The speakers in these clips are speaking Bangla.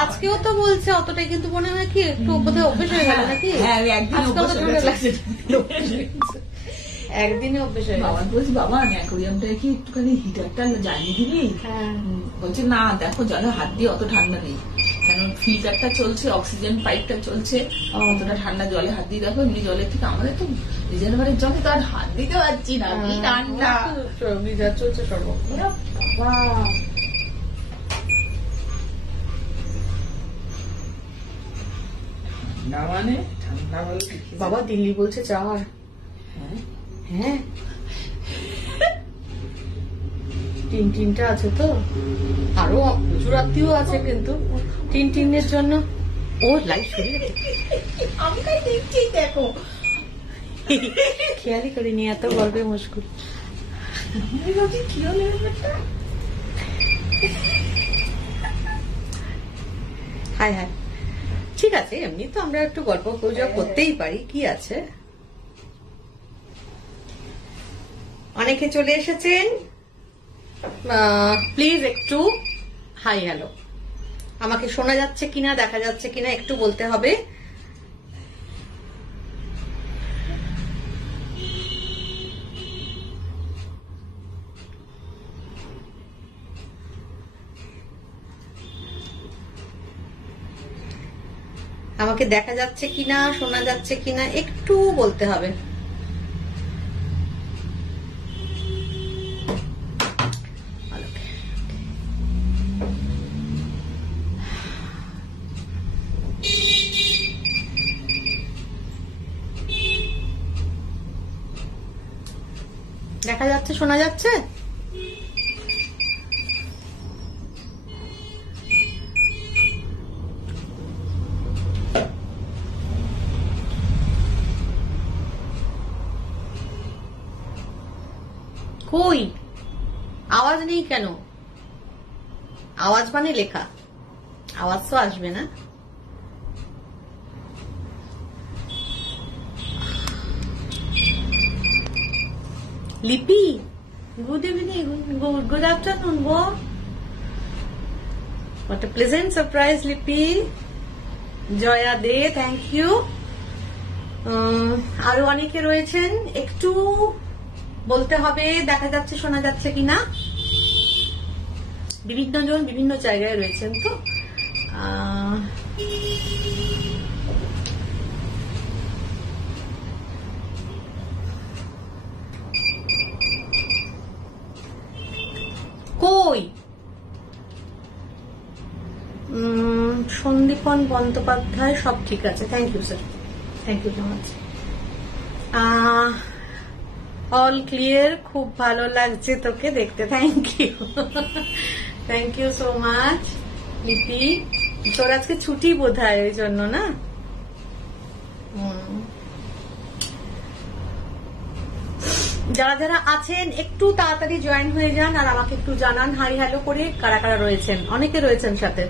আজকেও তো বলছে অতটাই, কিন্তু মনে হয় কি একটু বোধহয় অভ্যেস হয়ে গেল নাকি, একদিনে অভ্যেস হয়ে গেল। বলছি বাবা অ্যাকোরিয়ামটা কি একটুখানি হিটারটা জ্বালিয়ে দিবি? বলছে না দেখো জলে হাত দিয়ে অত ঠান্ডা নেই, কারণ ফিল্টারটা চলছে, অক্সিজেন পাইপটা চলছে, অতটা ঠান্ডা জলে হাত দিয়ে দেখো, এমনি জলের থেকে আমাদের তো রিজার্ভারের জলে তো আর হাত দিতে পারছি না, কি ঠান্ডা গিজার চলছে সর্ব। না মানে ঠান্ডা বলে বাবা দিল্লি বলছে 4। হ্যাঁ 3টা আছে তো, আরো প্রচুর আত্মীয় আছে, কিন্তু 3 জন্য ও লাইট সরিয়ে আমি তাই দেখছি, দেখো খেয়ালই করিনি, এত গল্পে মুশকুল। কি হলো হাই হাই, ঠিক আছে, এমনি তো আমরা একটু গল্প গুজব করতেই পারি, কি আছে। অনেকে চলে এসেছেন, প্লিজ একটু হাই হ্যালো, আমাকে শোনা যাচ্ছে কিনা দেখা যাচ্ছে কিনা একটু বলতে হবে। আমাকে দেখা যাচ্ছে কিনা শোনা যাচ্ছে কিনা একটু বলতে হবে। দেখা যাচ্ছে শোনা যাচ্ছে? কই আওয়াজ নেই কেন? আওয়াজ মানে লেখা, আওয়াজ তো আসবে না। লিপি good evening, good afternoon go. What a pleasant surprise, লিপি। জয়া দে, থ্যাংক ইউ। আরো অনেকে রয়েছেন, একটু বলতে হবে দেখা যাচ্ছে শোনা যাচ্ছে কিনা। বিভিন্ন জন বিভিন্ন জায়গায় রয়েছেন তো। কই সন্দীপন বন্দ্যোপাধ্যায়, সব ঠিক আছে, thank you sir, thank you so much. All clear, খুব ভালো লাগছে তোকে দেখতে, thank you, thank you so much Lipi. তোর আজকে ছুটি বোধ হয় ওই জন্য না? যারা যারা আছেন একটু তাড়াতাড়ি জয়েন হয়ে যান আর আমাকে একটু জানান হাই হ্যালো করে কারা কারা রয়েছেন। অনেকে রয়েছেন সাথে,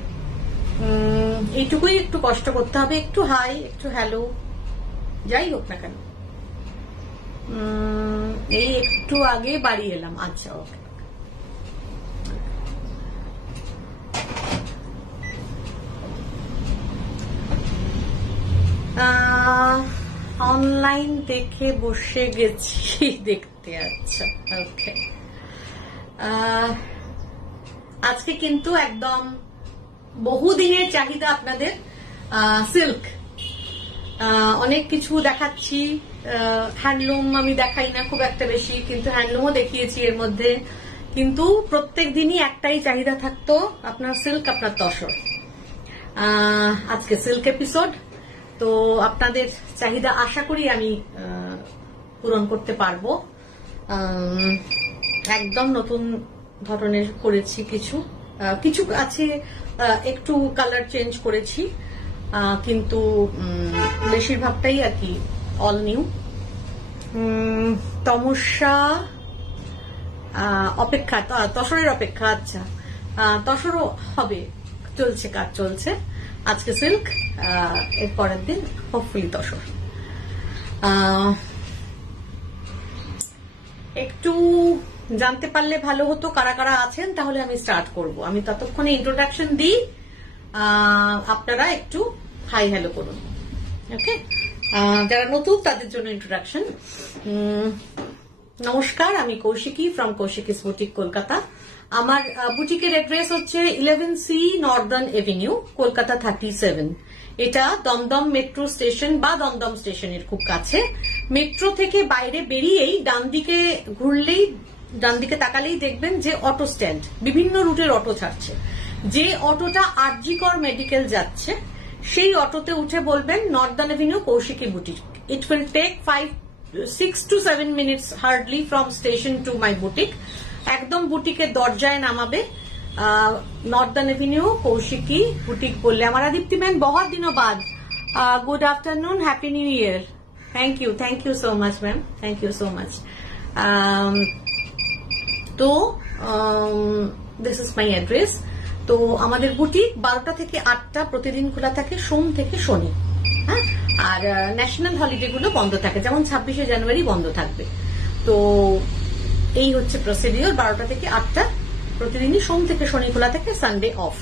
এইটুকুই একটু কষ্ট করতে হবে, একটু হাই একটু হ্যালো যাই হোক না কেন। এই একটু আগে বাড়ি এলাম, আচ্ছা ওকে। অনলাইন দেখে বসে গেছি দেখতে, আচ্ছা ওকে। আজকে কিন্তু একদম বহুদিনের চাহিদা আপনাদের সিল্ক, অনেক কিছু দেখাচ্ছি। হ্যান্ডলুম আমি দেখাই না খুব একটা বেশি, কিন্তু হ্যান্ডলুমও দেখিয়েছি এর মধ্যে, কিন্তু প্রত্যেক দিনই একটাই চাহিদা থাকতো, আপনার সিল্ক আপনার তসর। আজকে সিল্ক এপিসোড, তো আপনাদের চাহিদা আশা করি আমি পূরণ করতে পারবো। একদম নতুন ধরনের করেছি, কিছু কিছু আছে একটু কালার চেঞ্জ করেছি, কিন্তু বেশিরভাগটাই আর কি অল নিউ। তমস্যা অপেক্ষা, তসরের অপেক্ষা, আচ্ছা তসরও হবে, চলছে কাজ চলছে। আজকে সিল্ক, এর পরের দিন হোপফুলি তসর। একটু জানতে পারলে ভালো হতো কারা কারা আছেন, তাহলে আমি স্টার্ট করব। আমি ততক্ষণে ইন্ট্রোডাকশন দিই, আপনারা একটু হাই হ্যালো করুন। ওকে, যারা নতুন তাদের জন্য ইন্ট্রোডাকশন। নমস্কার, আমি কৌশিকী ফ্রম কৌশিকিস বুটিক কলকাতা। আমার বুটিকের অ্যাড্রেস হচ্ছে 11C নর্দার্ন এভিনিউ, কলকাতা 37। এটা দমদম মেট্রো স্টেশন বা দমদম স্টেশনের খুব কাছে। মেট্রো থেকে বাইরে বেরিয়েই ডান দিকে ঘুরলেই, ডান দিকে তাকালেই দেখবেন যে অটো স্ট্যান্ড, বিভিন্ন রুটের অটো ছাড়ছে। যে অটোটা আরজিকর মেডিকেল যাচ্ছে সেই অটোতে উঠে বলবেন northern avenue Kaushiki boutique. It will take 6 to 7 minutes hardly from station to my boutique. একদম বুটিকের দরজায় নামাবে, नॉर्दर्न एवेन्यू कौशिकी बुटीक बोले। हमारा दीप्ति मैन बहुत दिनों बाद, good afternoon, happy new year. Thank you so much ma'am, thank you so much. तो दिस इज माई एड्रेस। तो আমাদের বুটিক 12টা থেকে 8টা প্রতিদিন খোলা থাকে, সোম থেকে শনি। হ্যাঁ, আর ন্যাশনাল হলিডে গুলো বন্ধ থাকে, যেমন 26শে জানুয়ারি বন্ধ থাকবে। তো এই হচ্ছে প্রসিডিওর, 12টা থেকে 8টা প্রতিদিনই, সোম থেকে শনি খোলা থাকে, সানडे ऑफ।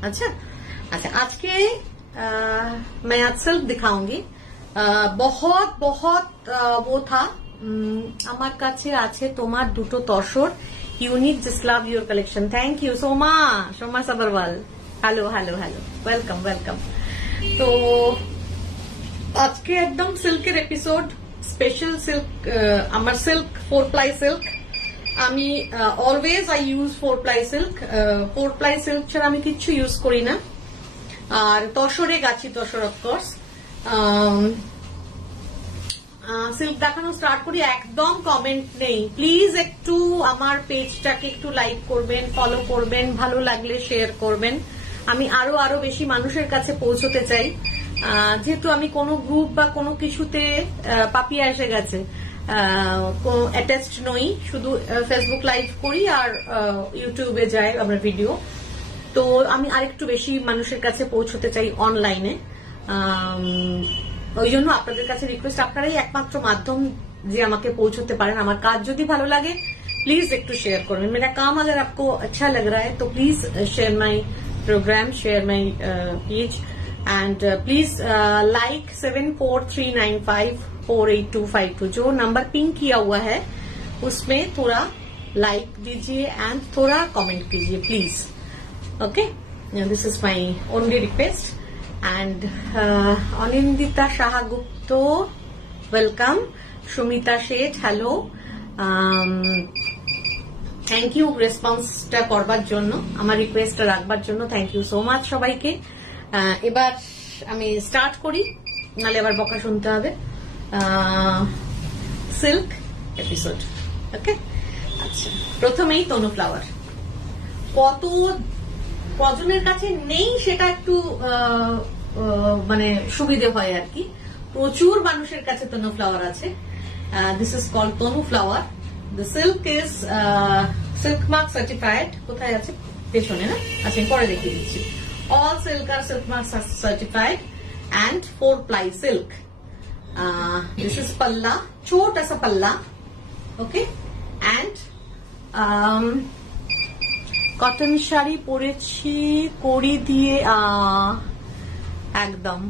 अच्छा, आज के मैं आज सिल्क दिखाऊंगी। बहुत बहुत वो था, আমার কাছে আছে তোমার দুটো tussar, unique, just love your collection. Thank you Soma Sabharwal. Hello hello hello, welcome welcome. তো আজকে একদম সিল্কের এপিসোড, স্পেশাল সিল্ক। আমার সিল্ক 4-ply সিল্ক। আমি always I use 4-ply silk. 4-ply silk ছাড়া আমি কিচ্ছু ইউজ করি না। আর তসরে গাছি তসর, অফকোর্স। সিল্ক দেখানো স্টার্ট করি। একদম কমেন্ট নেই, প্লিজ একটু আমার পেজটাকে একটু লাইক করবেন, ফলো করবেন, ভালো লাগলে শেয়ার করবেন। আমি আরো বেশি মানুষের কাছে পৌঁছতে চাই। যেহেতু আমি কোনো গ্রুপ বা কোনো কিছুতে পাপিয়া এসে গেছে, অ্যাটাচড নই, শুধু ফেসবুক লাইভ করি আর ইউটিউবে যায় আমার ভিডিও। তো আমি আরেকটু বেশি মানুষের কাছে পৌঁছতে চাই অনলাইনে। ওই জন্য আপনাদের কাছে রিকোয়েস্ট, আপনারাই একমাত্র মাধ্যম যে আমাকে পৌঁছতে পারেন। আমার কাজ যদি ভালো লাগে প্লিজ একটু শেয়ার করবেন। मेरा काम अगर आपको अच्छा लग रहा है तो please share my program, share my page and please like 7439548252, जो नंबर पिन किया हुआ है उसमें थोड़ा लाइक दीजिए एंड थोड़ा कमेंट कीजिए please. Okay, this is my only request. And Anindita Shah गुप्त, welcome. Sumita Sheth, hello. Thank you রেসপন্সটা করবার জন্য, আমার রিকোয়েস্টটা রাখবার জন্য থ্যাংক ইউ সো মাচ সবাইকে। এবার আমি স্টার্ট করি, নালে আবার বকা শুনতে হবে। Silk episode. ওকে, আচ্ছা, প্রথমেই তনু ফ্লাওয়ার। কজনের কাছে নেই সেটা একটু মানে সুবিধে হয় আর কি। প্রচুর মানুষের কাছে তনু ফ্লাওয়ার আছে। This is called Tanu flower. The silk is silk mark certified. কোথায় আছে? পেছনে না? আচ্ছা, পরে দেখিয়ে দিচ্ছি। অল সিল্ক আর silk mark certified and 4-ply silk. This is palla, chota sa palla. Okay, and cotton sari পরেছি কড়ি দিয়ে, একদম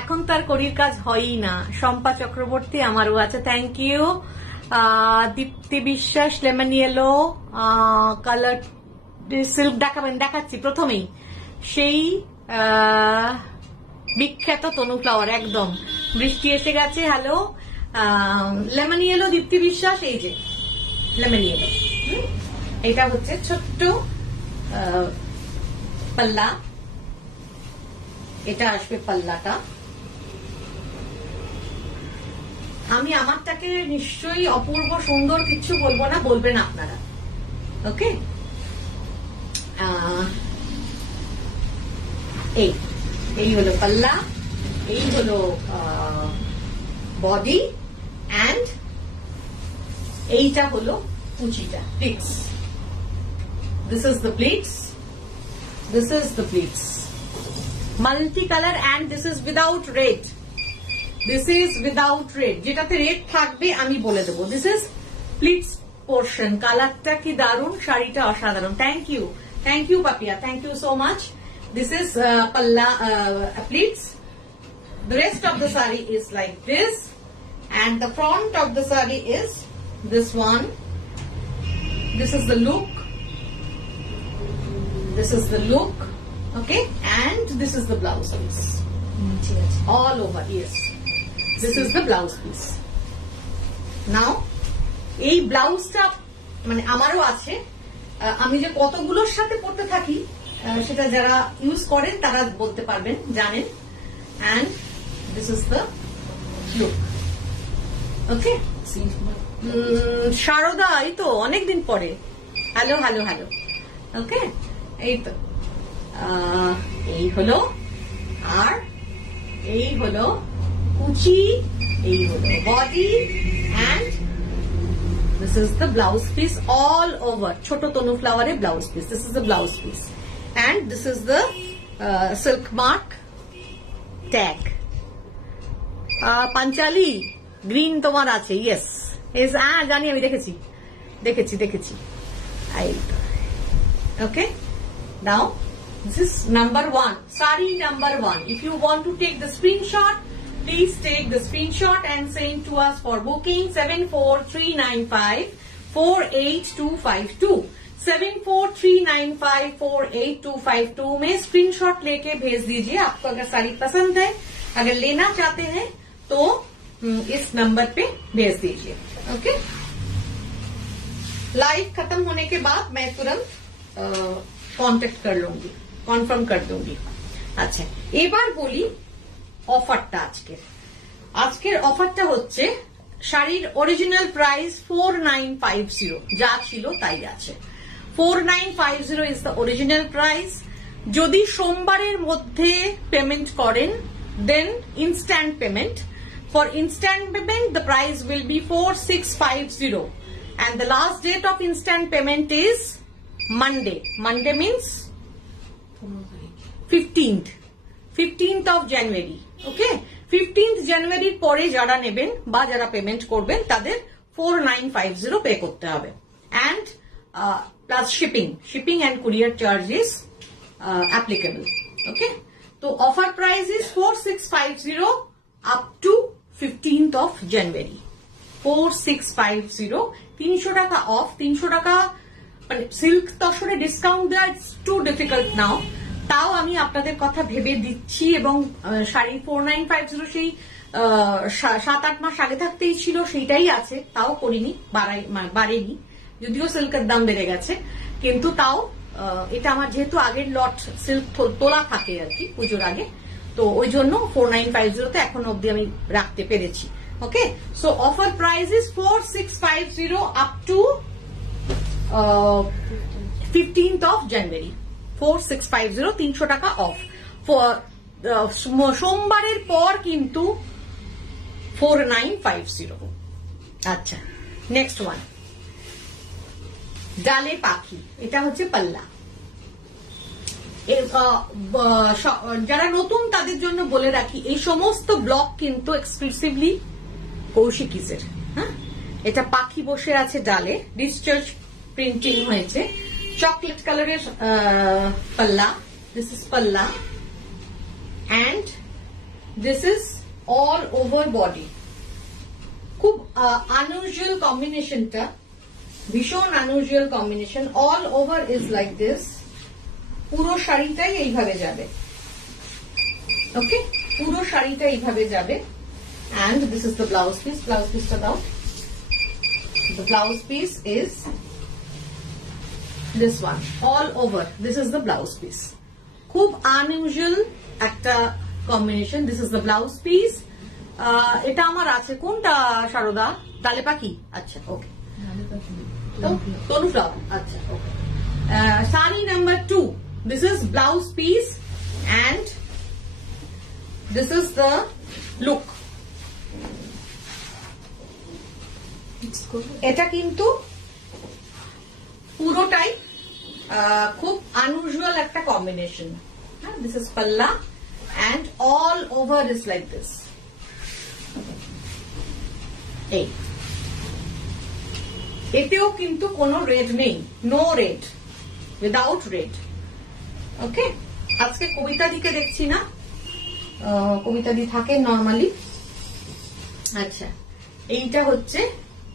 এখন তার কড়ির কাজ হয়ই না। শম্পা চক্রবর্তী আমারও আছে, থ্যাংক ইউ। দীপ্তি বিশ্বাস, লেমন ইয়েলো কালার সিল্ক দেখাবেন? দেখাচ্ছি। প্রথমেই সেই বিখ্যাত তনু ফ্লাওয়ার, একদম বৃষ্টি এসে গেছে। হ্যালো, লেমন ইয়েলো, দীপ্তি বিশ্বাস। এই যে লেমন ইয়েলো, এটা হচ্ছে ছোট্ট পাল্লা, এটা আসবে পাল্লাটা। আমি আমারটাকে নিশ্চয়ই অপূর্ব সুন্দর কিছু বলবো না, বলবেন আপনারা। ওকে, এই হলো পাল্লা, এই হলো বডি, এন্ড এইটা হলো কুচিটা, pleats. This is the pleats. This is the pleats. Multi-color, and this is without red. This is without red. যেটাতে red থাকবে আমি বলে দেবো। This is pleats পোর্শন, কালারটা কি দারুন, শাড়িটা অসাধারণ। Thank you Papiya, thank you so much. This is palla pleats. The rest of the saree is like this, and the front of the saree is this one. This is the look. This is the look, okay, and this is the blouse piece. All over, yes. This is the blouse piece. Now, এই ব্লাউজটা মানে আমারও আছে, আমি যে কতগুলোর সাথে পড়তে থাকি সেটা যারা ইউজ করেন তারা বলতে পারবেন, জানেন। And this is the look, okay. Sharada, এই তো অনেকদিন পরে, হ্যালো হ্যালো হ্যালো, ওকে। এই তো এই হলো, আর এই হলো কুচি, এই হলো body, and this is the blouse piece all over. ছোট তনু ফ্লাওয়ারে blouse piece, this is the blouse piece, and this is the silk mark tag. Panchali green তোমার আছে, ইয়েস, জানি, আমি দেখেছি। ওকে, নাও this is number 1, saree number 1. If you want to take the screenshot, please take the screenshot and send to us for booking 743954822. 743954822 में स्क्रीनशॉट लेके भेज दीजिए। आपको अगर साड़ी पसंद है, अगर लेना चाहते हैं तो इस नंबर पे भेज दीजिए, ओके। लाइव खत्म होने के बाद मैं तुरंत कॉन्टेक्ट कर लूंगी, কনফার্ম कर दूंगी। আচ্ছা, এবার বলি অফারটা। আজকের অফারটা হচ্ছে শাড়ির অরিজিনাল প্রাইস 4950, যা ছিল তাই আছে। 4950 ইজ দ্য অরিজিনাল প্রাইস। যদি সোমবারের মধ্যে পেমেন্ট করেন দেন instant payment. For instant payment the price will be 4650 and the last date of instant payment is Monday. Monday means 15th of January. Okay, 15th January পরে যারা নেবেন বা যারা পেমেন্ট করবেন তাদের 4950 পে করতে হবে, and plus shipping and courier charge is applicable. Okay, so offer price is 4650 up to 15th of January. 4650, 300 টাকা অফ। 300 টাকা মানে সিল্ক তসরে ডিসকাউন্ট দেওয়া ইটস টু ডিফিকাল্ট নাও। তাও আমি আপনাদের কথা ভেবে দিচ্ছি, এবং শাড়ি 4950 সেই 7-8 মাস আগে থাকতেই ছিল, সেইটাই আছে, তাও করিনি, বাড়েনি, যদিও সিল্কের দাম বেড়ে গেছে, কিন্তু তাও এটা আমার যেহেতু আগের লট সিল্ক তোলা থাকে আর কি পুজোর আগে, তো ওই জন্য 4950 এখনো অব্দি আমি রাখতে পেরেছি। Okay, so offer price is 4650 up to 15th of January. 4650, 300 টাকা অফ। সোমবারের পর কিন্তু 4950। আচ্ছা, নেক্সট ওয়ান, ডালে পাখি। এটা হচ্ছে পাল্লা। যারা নতুন তাদের জন্য বলে রাখি, এই সমস্ত ব্লগ কিন্তু এক্সক্লুসিভলি কৌশিকিজের। হ্যাঁ, এটা পাখি বসে আছে ডালে, ডিজিটাল প্রিন্টিং হয়েছে, চকলেট কালারের পাল্লা। দিস ইজ পাল্লা, and this is all over body. খুব unusual কম্বিনেশনটা, ভীষণ unusual combination. all over is like this, পুরো শাড়িটাই এইভাবে যাবে। ওকে, পুরো শাড়িটা এইভাবে যাবে, and this is the blouse piece. blouse piece টা দাও। the blouse piece is this one, all over. This is the blouse piece. খুব unusual একটা combination. This is the blouse piece. এটা আমার আছে কোনটা শারদা? ডালে পাখি। আচ্ছা, ওকে, তনু ফ্লাওয়ার। আচ্ছা, okay. Sari number 2, this is blouse piece and this is the look. এটা কিন্তু পুরোটাই খুব আনইউজুয়াল একটা combination. This is palla and all over is like this. Hey, এতেও কিন্তু কোনো রেড নেই, নো রেড, উইদাউট রেড। ওকে, আজকে কবিতাদিকে দেখছি না, কবিতাদি থাকে নর্মালি। আচ্ছা, এইটা হচ্ছে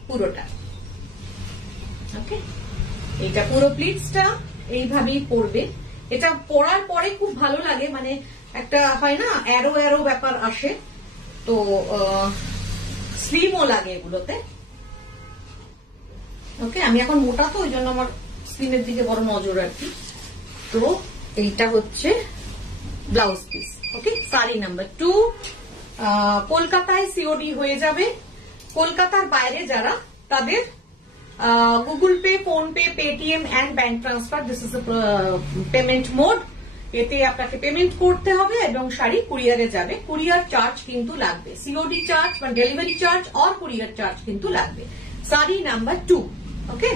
পুরোটা। ওকে, এটা পুরো প্লিটসটা এইভাবেই পড়বে। এটা পড়ার পরে খুব ভালো লাগে, মানে একটা হয় না অ্যারো অ্যারো ব্যাপার আসে, তো স্লিমও লাগে এগুলোতে। ওকে, আমি এখন মোটা তো ওই জন্য আমার স্লিমের দিকে বড় নজর আর কি। তো এইটা হচ্ছে ব্লাউজ পিস। ওকে, শাড়ি নাম্বার 2। কলকাতায় সিওডি হয়ে যাবে। কলকাতার বাইরে যারা, তাদের Google pay, phone pay, Paytm and bank transfer, this is payment mode. এতে আপনাকে পেমেন্ট করতে হবে এবং শাড়ি কুরিয়ারে যাবে। কুরিয়ার চার্জ কিন্তু লাগবে, সিওডি চার্জ বা डेलीवरी चार्ज और कुरियर चार्ज किंतु लागबे। साड़ी नंबर 2। ओके,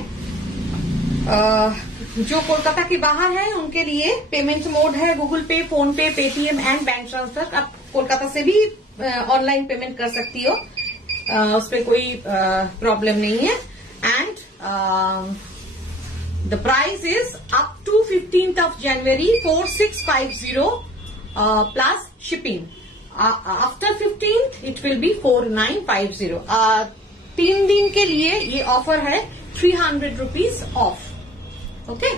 जो कोलकाता के बाहर है उनके लिए पेमेंट मोड है गूगल पे, फोन पे, पेटीएम एंड बैंक ट्रांसफर। आप कोलकाता से भी ऑनलाइन पेमेंट कर सकती हो, उस पर कोई प्रॉब्लम नहीं है। And the price is up to 15th of January 4650 plus shipping. After 15th it will be 4950. 3 दिन के लिए ये ऑफर है 300 rupees ऑफ। ओके,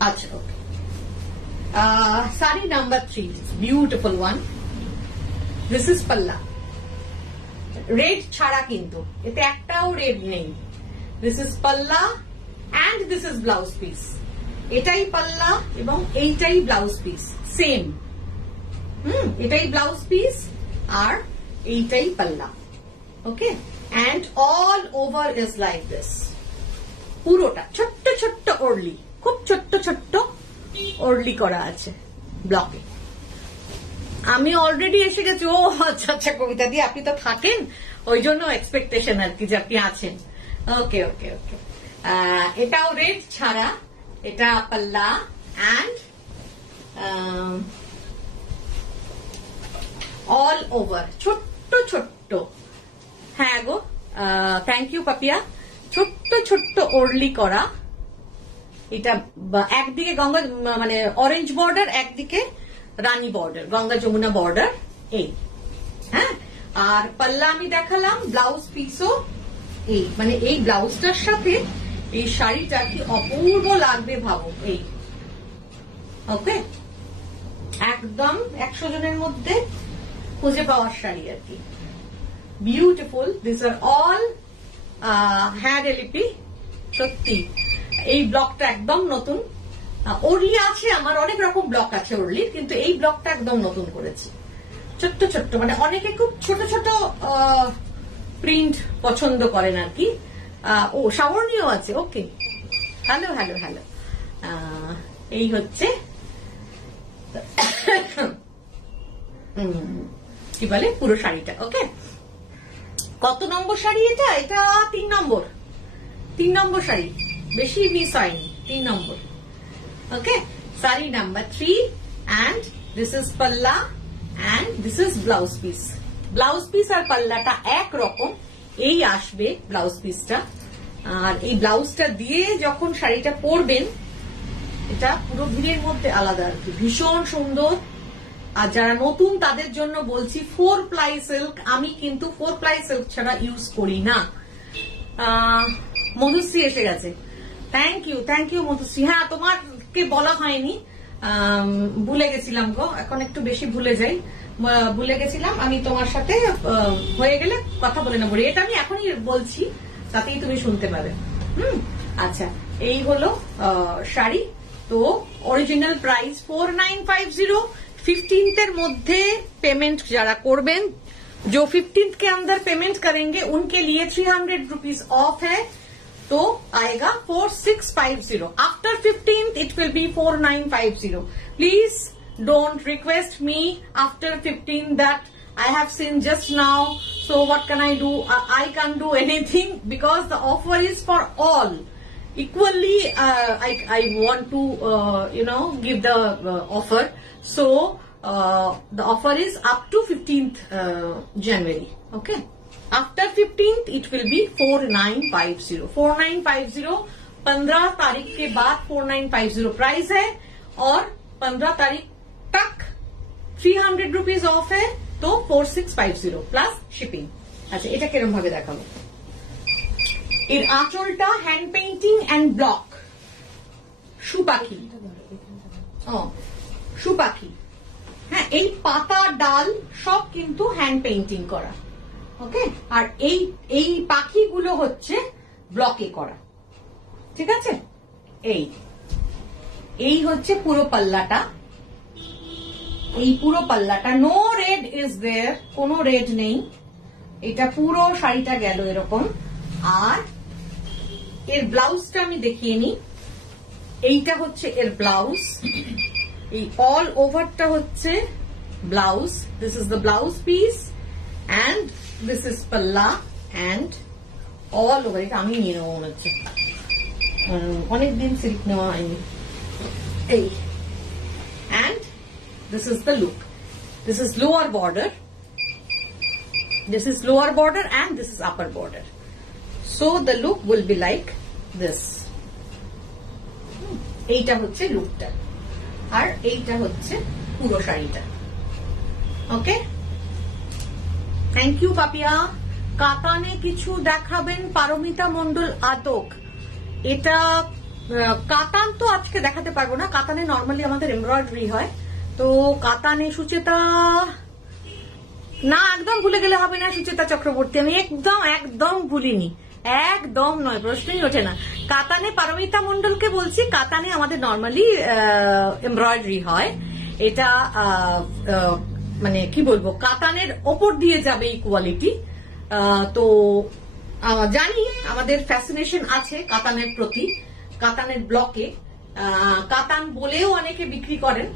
अच्छा, okay. Sari number 3, beautiful one. This is palla, red ছাড়া, কিন্তু এতে একটাও রেড নেই। This is palla and this is blouse piece. এটাই পাল্লা এবং এইটাই ব্লাউজ পিস, সেম। এটাই ব্লাউজ পিস আর এইটাই পাল্লা। Okay, and all over is like this. পুরোটা ছোট্ট ছোট্ট ওড়লি, খুব ছোট্ট ছোট্ট ওড়লি করা আছে ব্লকে। আমি অলরেডি এসে গেছি। ও আচ্ছা আচ্ছা, কবিতা দিয়ে আপনি তো থাকেন, ওই জন্য এক্সপেকটেশন আর কি যে আপনি আছেন। ওকে ওকে ওকে, এটাও রেড ছাড়া, এটা পাল্লা এন্ড অল ওভার ছোট্ট ছোট্ট। হ্যাঁ গো, থ্যাংক ইউ পাপিয়া। ছোট্ট ছোট্ট ওড়লি করা। এটা একদিকে গঙ্গা মানে অরেঞ্জ বর্ডার, একদিকে রানী বর্ডার, গঙ্গা যমুনা বর্ডার, এই। হ্যাঁ, আর পাল্লা আমি দেখালাম, ব্লাউজ পিসও এই, মানে এই ব্লাউজটার সাথে এই শাড়িটা কি অপূর্ব লাগবে ভাবো। এই ওকে, একদম 100 জনের মধ্যে খুঁজে পাওয়ার শাড়ি আর কি। Beautiful, this are all hand এলিপি। সত্যি এই ব্লকটা একদম নতুন। ওড়লি আছে আমার, অনেক রকম ব্লক আছে ওড়লির, কিন্তু এই ব্লকটা একদম নতুন করেছি। ছোট্ট ছোট্ট, মানে অনেকে খুব ছোট ছোট প্রিন্ট পছন্দ করেন আর কি। ও সাবর্ণীয় আছে। ওকে, হ্যালো হ্যালো হ্যালো। এই হচ্ছে কি বলে পুরো শাড়িটা। ওকে, কত নম্বর শাড়ি এটা? এটা 3 নম্বর। 3 নম্বর শাড়ি, বেশি মিস হয়নি, 3 নম্বর। Okay, sari number 3 and this is palla and this is blouse piece. Blouse piece আর পাল্লাটা একরকম এই আসবে ব্লাউজ পিসটা। আর এই ব্লাউজটা দিয়ে যখন শাড়িটা পরবেন, এটা পুরো ভিড়ের মধ্যে আলাদা আর কি, ভীষণ সুন্দর। আর যারা নতুন তাদের জন্য বলছি 4 প্লাই সিল্ক। আমি কিন্তু 4 প্লাই সিল্ক ছাড়া ইউজ করি না। মধুশ্রী এসে গেছে, থ্যাংক ইউ মধুশ্রী। হ্যাঁ, তোমাকে বলা হয়নি, ভুলে গেছিলাম গো, এখন একটু বেশি ভুলে যাই, ভুলে গেছিলাম। আমি তোমার সাথে হয়ে গেলে কথা বলে নেবো, এটা আমি এখনই বলছি, তাতেই তুমি শুনতে পাবে। আচ্ছা, এই হলো শাড়ি। তো অরিজিনাল প্রাইস 4950। 15th এর মধ্যে পেমেন্ট যারা করবেন, जो 15th के अंदर पेमेंट करेंगे उनके लिए 300 रुपीज ऑफ है, तो आएगा 4650। After 15th it will be 4950। Please don't request me after 15 that I have seen just now, so what can I do? I can't do anything because the offer is for all equally. I want to give the offer, so the offer is up to 15th January. Okay, after 15th it will be 4950. 4950 15 तारीख के बाद 4950 प्राइस है और 15 तारीख तक 300 रुपीज ऑफ है तो 4650 প্লাস শিপিং। আচ্ছা এটা কিরকম ভাবে দেখাবো? এর আঁচলটা হ্যান্ড পেইন্টিং এন্ড ব্লক, সুপাখি, সুপাখি, হ্যাঁ এই পাতা ডাল সব কিন্তু হ্যান্ড পেইন্টিং করা, ওকে। আর এই পাখিগুলো হচ্ছে ব্লকে করা, ঠিক আছে। এই হচ্ছে পুরো পাল্লাটা, এই পুরো পাল্লাটা, নো রেড ইজ দেয়ার, কোনো রেড নেই, এটা পুরো শাড়িটা গেল এরকম। আর এর ব্লাউজটা আমি দেখিয়ে নি, এইটা হচ্ছে এর ব্লাউজ, এই অল ওভারটা হচ্ছে blouse, this is the blouse piece and this is palla and all over. এটা আমি নিয়ে নেবো মনে হচ্ছে, অনেকদিন সিল্ক নেওয়া হয়নি। এই and this is the look, this is lower border, this is lower border and this is upper border, so the look will be like this. এইটা হচ্ছে লুকটা আর এইটা হচ্ছে পুরো শাড়িটা, ওকে। Thank you Papiya. কাতানে কিছু দেখাবেন পারমিতা মন্ডল আদক? এটা কাতান তো আজকে দেখাতে পারবো না, কাতানে নর্মালি আমাদের এমব্রয়ডারি হয়, তো কাতানে সুচেতা না, একদম ভুলে গেলে হবে না সুচেতা চক্রবর্তী, আমি একদম ভুলিনি, একদম নয়, প্রশ্নই ওঠে না। কাতানে পারমিতা মন্ডলকে বলছি, কাতানে আমাদের নর্মালি এমব্রয়ডারি হয়, এটা মানে কি বলবো, কাতানের ওপর দিয়ে যাবে এই কোয়ালিটি। তো জানি আমাদের ফ্যাসিনেশন আছে কাতানের প্রতি, কাতানের ব্লকে, কাতান বলেও অনেকে বিক্রি করেন,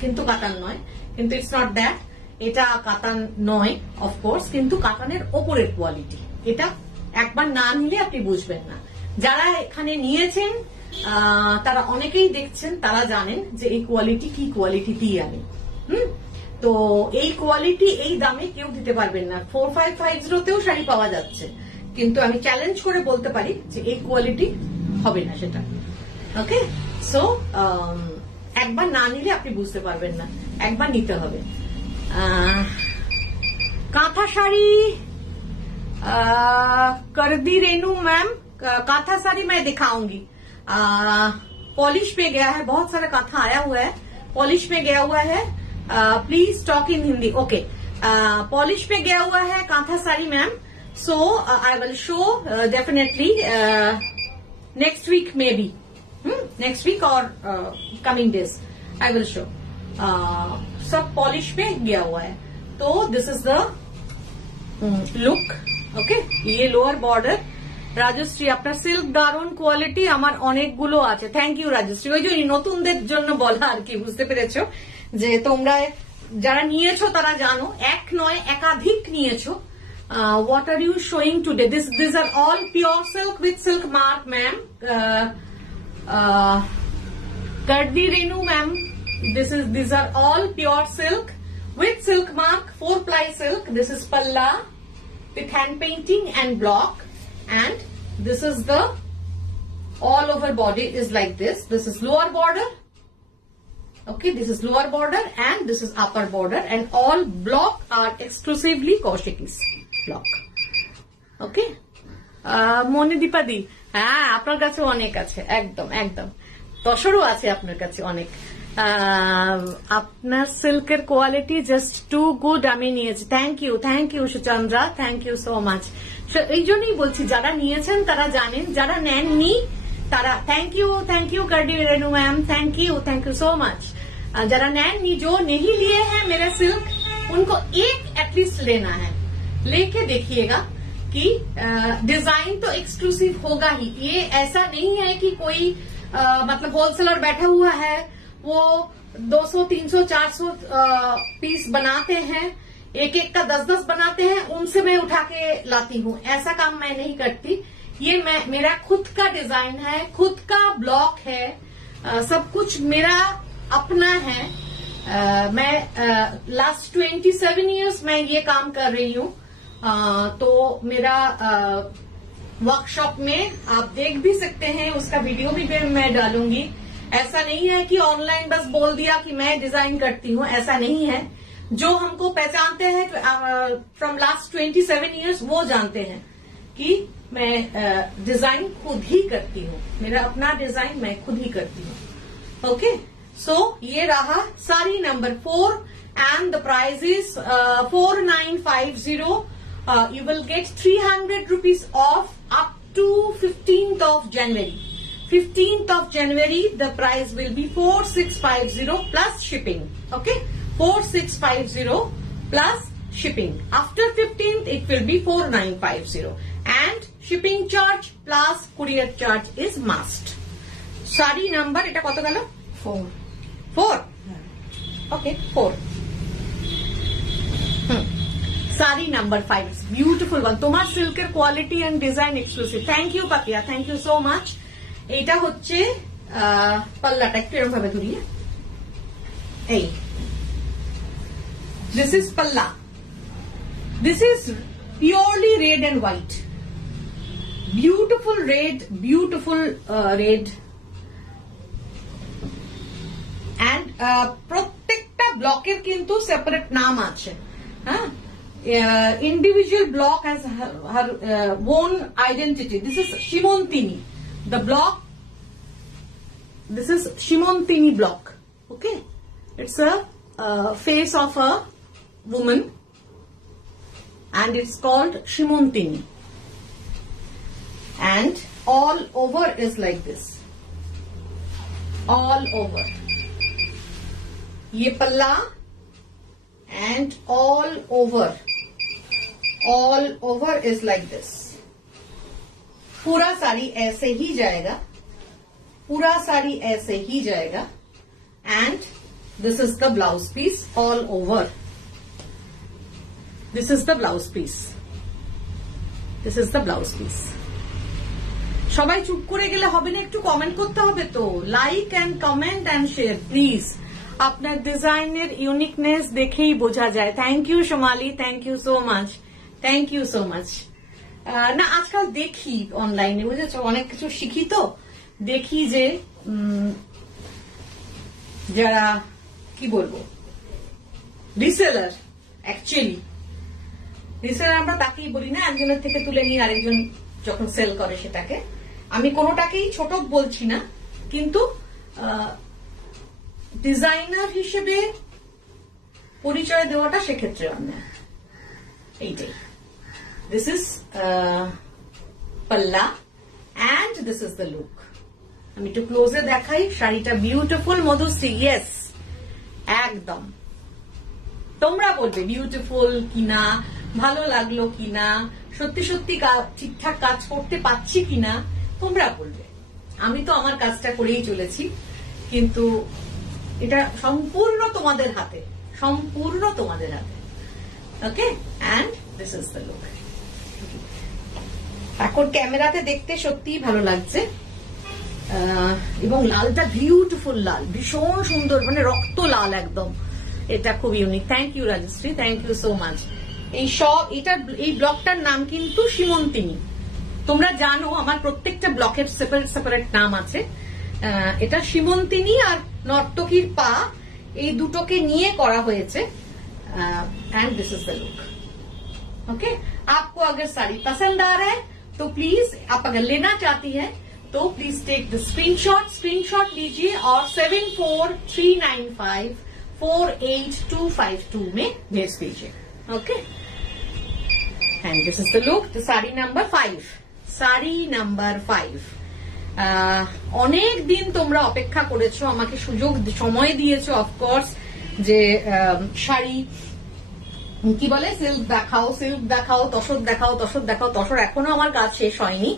কিন্তু কাতান নয়, কিন্তু ইটস নট দ্যাট, এটা কাতান নয় অফকোর্স, কিন্তু কাতানের ওপরের কোয়ালিটি। এটা একবার না নিলে আপনি বুঝবেন না। যারা এখানে নিয়েছেন তারা অনেকেই দেখছেন, তারা জানেন যে এই কোয়ালিটি কি কোয়ালিটি দিয়ে আমি, তো এই কোয়ালিটি এই দামে কেউ দিতে পারবেন না। 4550তেও শাড়ি পাওয়া যাচ্ছে, কিন্তু আমি চ্যালেঞ্জ করে বলতে পারি যে এই কোয়ালিটি হবে না সেটা, ওকে। সো একবার না নিলে আপনি বুঝতে পারবেন না, একবার নিতে হবে। কাঁথা শাড়ি कर दी रेनू मैम, कांथा साड़ी मैं दिखाऊंगी। पॉलिश पे गया है, बहुत सारा कांथा आया हुआ है, पॉलिश पे गया हुआ है, please talk in Hindi, okay. Polish पे गया हुआ है kantha sari ma'am, so I will show definitely next week maybe, next week और coming days I will show. सब पॉलिश पे गया हुआ है, तो this is the look, okay. ये লোয়ার বর্ডার। রাজশ্রী আপনার সিল্ক দারুন কোয়ালিটি, আমার অনেকগুলো আছে, থ্যাংক ইউ রাজশ্রী। ওই যে নতুনদের জন্য বলা আর কি, বুঝতে পেরেছো যে তোমরা যারা নিয়েছো তারা জানো, এক নয় একাধিক নিয়েছো। What are you showing today? This are all pure silk with silk mark ma'am, Kardi Renu ma'am, these are all pure silk with silk mark, 4-ply silk. This is palla with hand painting and block, and this is the all over body is like this. This is lower border, okay, this is lower border and this is upper border, and all block are exclusively Kaushiki's block, okay. Monidipa di, হ্যাঁ আপনার কাছে অনেক আছে, একদম একদম তসরও আছে আপনার কাছে অনেক। আপনার সিল্কের কোয়ালিটি জাস্ট টু গুড, আমি নিয়েছি। Thank you Suchandra, thank you so much. এই জন্যই বলছি যারা নিয়েছেন তারা জানেন, যারা নেননি তারা thank you Kardi Renu ma'am, thank you so much. जरा नैनी जो नहीं लिए हैं मेरा सिल्क, उनको एक एटलीस्ट लेना है, लेके देखिएगा कि डिजाइन तो एक्सक्लूसिव होगा ही। ये ऐसा नहीं है कि कोई मतलब होलसेलर बैठा हुआ है वो 200, 300, 400 पीस बनाते हैं, एक एक का 10-10 बनाते हैं, उनसे मैं उठा के लाती हूँ, ऐसा काम मैं नहीं करती। ये मेरा खुद का डिजाइन है, खुद का ब्लॉक है, सब कुछ मेरा अपना है। मैं लास्ट 27 इयर्स मैं ये काम कर रही हूँ, तो मेरा वर्कशॉप में आप देख भी सकते हैं, उसका वीडियो भी मैं डालूंगी। ऐसा नहीं है कि ऑनलाइन बस बोल दिया कि मैं डिजाइन करती हूँ, ऐसा नहीं है। जो हमको पहचानते हैं फ्रॉम लास्ट 27 इयर्स वो जानते हैं कि मैं डिजाइन खुद ही करती हूँ, मेरा अपना डिजाइन मैं खुद ही करती हूँ। ओके, सो ये रहा sari number 4 and the price is 4950. You will get 300 rupees off up to 15th of January. 15th of January the price will be 4650 plus shipping. Okay, 4650 plus shipping. After 15th it will be 4950 and shipping charge plus courier charge is must. Sari number এটা কত গেল? 4. Okay, 4. Sari number 5, beautiful one. তোমার সিল্কের quality and design exclusive. Thank you Papiya, thank you so much. এটা হচ্ছে পাল্লাটা একটু এরকম ভাবে ধরিয়ে, এই this is palla. This is purely red and white, beautiful red, beautiful red. And প্রত্যেকটা ব্লকের কিন্তু সেপারেট নাম আছে, হ্যাঁ। Individual block has her own identity. This is Shimontini. The block, this is Shimontini block. Okay, it's a face of a woman, and it's called Shimontini. And all over is like this. All over. Ye palla, and all over is like this. पूरा साड़ी ऐसे ही जाएगा, पूरा साड़ी ऐसे ही जाएगा। and this is the blouse piece all over. This is the blouse piece. This is the blouse piece. সবাই চুপ করে গেলে হবে না, একটু কমেন্ট করতে হবে তো। Like and comment and share please. আপনার ডিজাইনের ইউনিকনেস দেখেই বোঝা যায়। Thank you Somali, thank you so much, thank you so much. না আজকাল দেখি অনলাইনে, বুঝেছো, অনেক কিছু শিখি তো, দেখি যে যারা কি বলবো রিসেলার, অ্যাকচুয়ালি রিসেলার আমরা তাকেই বলি না, একজনের থেকে তুলে নিয়ে আরেকজন যখন সেল করে সেটাকে। আমি কোনোটাকেই ছোট বলছি না, কিন্তু ডিজাইনার হিসেবে পরিচয় দেওয়াটা সেক্ষেত্রে অন্যায়। এইটাই। This is palla and this is the look. আমি একটু ক্লোজে দেখাই, শাড়িটা বিউটিফুল মধুশ্রী, ইয়েস একদম। তোমরা বলবে বিউটিফুল কিনা, ভালো লাগলো কিনা, সত্যি সত্যি ঠিকঠাক কাজ করতে পারছি কিনা, তোমরা বলবে। আমি তো আমার কাজটা করেই চলেছি, কিন্তু এটা সম্পূর্ণ তোমাদের হাতে, সম্পূর্ণ তোমাদের হাতে। Okay, and this is the look. এখন ক্যামেরাতে দেখতে সত্যিই ভালো লাগছে, এবং লালটা বিউটিফুল লাল, ভীষণ সুন্দর, মানে রক্ত লাল একদম। এটা খুব unique. Thank you Rajashree, thank you so much. এই ব্লকটার নাম কিন্তু সীমন্তিনী। তোমরা জানো আমার প্রত্যেকটা ব্লকের সেপারেট সেপারেট নাম আছে। এটা সীমন্তিনী আর নর্তকীর পা, এই দুটোকে নিয়ে করা হয়েছে। And this is the look. Okay, आपको अगर साड़ी पसंद आ रहा है तो प्लीज, आप अगर लेना चाहती हैं तो प्लीज टेक द स्क्रीनशॉट लीजिए और 7439548252 में भेज दीजिए। Okay, and this is the look. तो साड़ी नंबर 5, साड़ी नंबर 5। অনেক দিন তোমরা অপেক্ষা করেছো, আমাকে সুযোগ সময় দিয়েছো, অফকোর্স, যে শাড়ি কি বলে সিল্ক দেখাও, সিল্ক দেখাও, তসর দেখাও, তসর দেখাও, তসর। এখনো আমার কাজ শেষ হয়নি,